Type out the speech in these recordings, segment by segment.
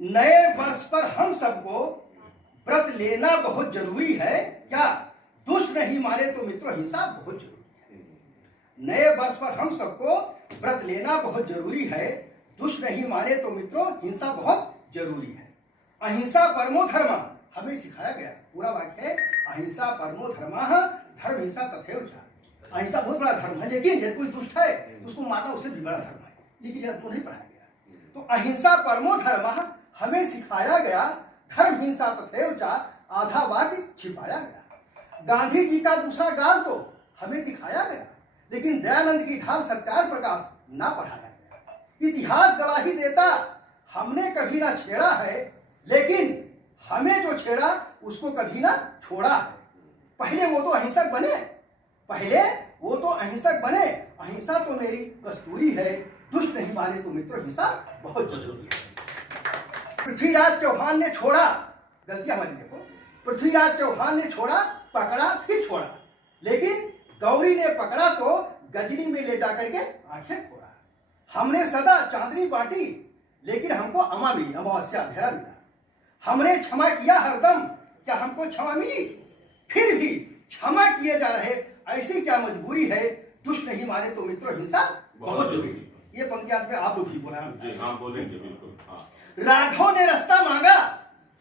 नए वर्ष पर हम सबको व्रत लेना बहुत जरूरी है क्या? दुष्ट नहीं माने तो मित्रों हिंसा बहुत जरूरी है। नए वर्ष पर हम सबको व्रत लेना बहुत जरूरी है, दुष्ट नहीं माने तो मित्रों हिंसा बहुत जरूरी है। अहिंसा परमो धर्म हमें सिखाया गया, पूरा वाक्य है अहिंसा परमो धर्मः धर्म हिंसा तथैव च। अहिंसा बहुत बड़ा धर्म है, लेकिन यदि कोई दुष्ट है तो उसको मारना उससे भी बड़ा धर्म है, लेकिन यह तो नहीं पढ़ाया गया। तो अहिंसा परमो धर्मः हमें सिखाया गया, धर्म हिंसा तथैव च आधा वाक्य छिपाया गया। गांधी जी का दूसरा गाल तो हमें दिखाया गया, लेकिन दयानंद की ढाल सत्याग्रह प्रकाश ना पढ़ाया गया। इतिहास गवाही देता हमने कभी ना छेड़ा है, लेकिन हमें जो छेड़ा उसको कभी ना छोड़ा है। पहले वो तो अहिंसक बने, पहले वो तो अहिंसक बने। अहिंसा तो मेरी कस्तूरी है, दुष्ट नहीं माने तो मित्रों हिंसा बहुत जरूरी है। पृथ्वीराज चौहान ने छोड़ा, गलतियां हमारी देखो, पृथ्वीराज चौहान ने छोड़ा, पकड़ा फिर छोड़ा, लेकिन गौरी ने पकड़ा तो गजनी में ले जाकर के आंखें फोड़ा। हमने सदा चांदनी बांटी, लेकिन हमको अमा मिली, अमावस्या अंधेरा मिला। हमने क्षमा किया हरदम, क्या हमको क्षमा मिली? फिर भी क्षमा किए जा रहे, ऐसी क्या मजबूरी है? दुष्ट नहीं माने तो मित्रों हिंसा बहुत जरूरी है। ये पंक्तियां पे आप लोग भी बोला। हाँ बोलेंगे बिल्कुल। हाँ। राघव ने रास्ता मांगा,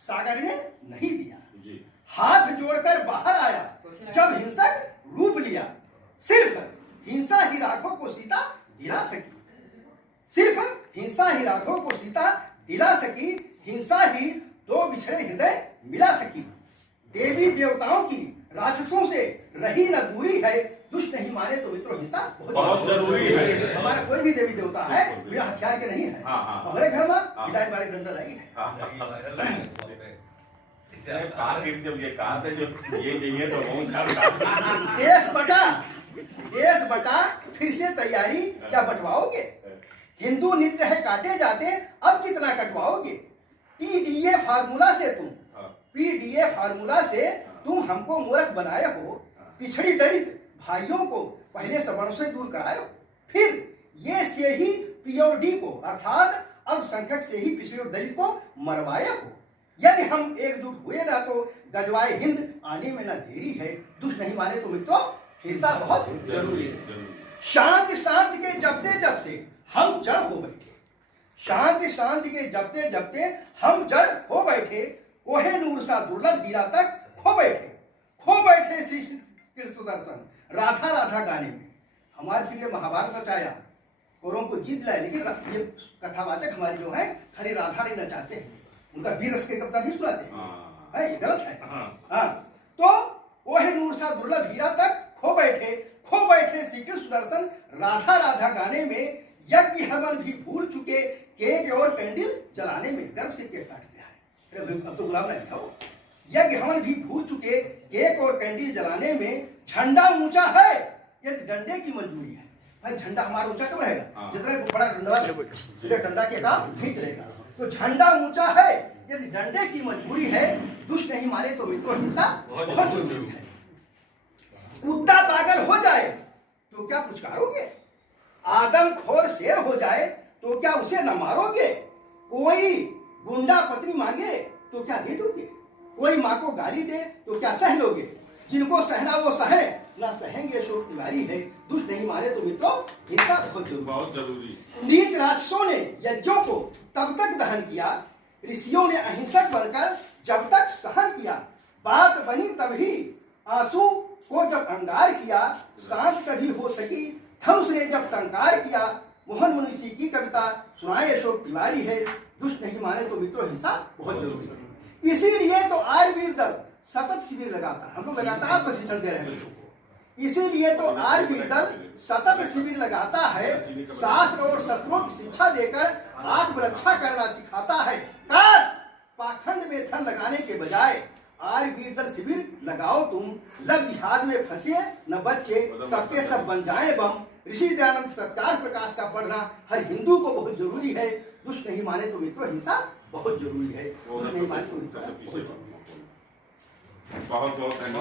सागर ने नहीं दिया। हाथ जोड़कर बाहर आया, जब हिंसक रूप लिया। सिर्फ हिंसा ही राघव को सीता दिला सकी, सिर्फ हिंसा ही राघव को सीता दिला सकी। हिंसा ही दो बिछड़े हृदय मिला सकी। देवी देवताओं की राक्षसों से रही न दूरी है, दुष्ट नहीं माने तो मित्रों हिंसा बहुत जरूरी है। हमारा कोई भी देवी देवता है बिना हथियार के नहीं है। हमारे घर में बिलाई बारी डंडा रही है। जब ये कहा था जो ये चाहिए तो देश बटा फिर से तैयारी क्या बंटवाओगे? हिंदू नित्य है काटे जाते, अब कितना कटवाओगे? पीडीए फार्मूला से तुम हमको मूर्ख बनाए हो। पिछड़ी दलित भाइयों को पहले सवर्णों से दूर कराए हो, फिर ये से ही पीओडी को अर्थात अल्पसंख्यक से ही पिछड़े दलित को मरवाए हो। यदि हम एकजुट हुए ना तो गजवाए हिंद आने में ना देरी है, दुष्ट नहीं माने तो मित्रों हिंसा बहुत जरूरी है। शांति के जपते जपते हम जड़ हो बैठे, शांति के जपते जपते हम जड़ हो बैठे। कोहे नूर सा दुर्लभ हीरा तक खो बैठे श्री कृष्ण सुदर्शन राधा राधा गाने में। हमारे इसलिए महाभारत रचाया, कौरवों को जीत लाए, लेकिन ये कथावाचक हमारे जो है खाली राधा नहीं नचाते हैं, उनका वीर रस के कविता भी सुनाते हैं। ये गलत है। हाँ, तो कोहे नूर सा दुर्लभ हीरा तक खो बैठे श्री कृष्ण सुदर्शन राधा राधा गाने में। यज्ञ हवन भी भूल चुके, केक और कैंडल जलाने में। गर्व से केक काट दिया है, अरे अब तो गुलाब नहीं खाओ। यज्ञ हवन भी भूल चुके, केक और कैंडल जलाने में। झंडा ऊंचा है यदि डंडे की मंजूरी है। भाई झंडा हमारा ऊंचा क्यों रहेगा? जितना बड़ा डंडा के काम नहीं चलेगा। तो झंडा ऊंचा है यदि डंडे की मजबूरी है, दुष्ट नहीं माने तो मित्रों हिंसा बहुत जरूरी है। कुत्ता पागल हो जाए तो क्या पुचकारोगे? आदमखोर शेर हो जाए तो क्या उसे न मारोगे? कोई गुंडा पत्नी मांगे तो क्या दे दोगे? कोई माँ को गाली दे तो क्या सह लोगे? जिनको सहना वो सहे, ना सहेंगे अशोक तिवारी है, दुष्ट नहीं माने तो मित्रों हिंसा बहुत जरूरी। नीच राक्षसों ने यज्ञों को तब तक दहन किया, ऋषियों ने अहिंसक बनकर जब तक सहन किया। बात बनी तभी आंसू को जब अंगार किया, सांस तभी हो सकी धनुष ने जब टंकार किया। मोहन मुनीषी की कविता सुनाए अशोक तिवारी है, दुष्ट नहीं माने तो मित्रों हिंसा बहुत जरूरी है। इसीलिए तो आर्यवीर दल सतत शिविर लगाता है, हम लोग लगातार प्रशिक्षण दे रहे हैं बच्चों को। इसीलिए तो आर्यवीर दल सतत शिविर लगाता है, शास्त्र और शस्त्रों की शिक्षा देकर आत्मरक्षा करना सिखाता है। काश पाखंड में धन लगाने के बजाय आर्यवीर दल शिविर लगाओ तुम। लव जिहाद में फंसे न बच्चे, सबके सब बन जाए बम। ऋषि दयानंद सत्याग्रह प्रकाश का पढ़ना हर हिंदू को बहुत जरूरी है, दुष्ट नहीं माने तो मित्रों हिंसा बहुत जरूरी है। दुष्ट नहीं माने तो मित्रों बहुत जरूरी है। बहुत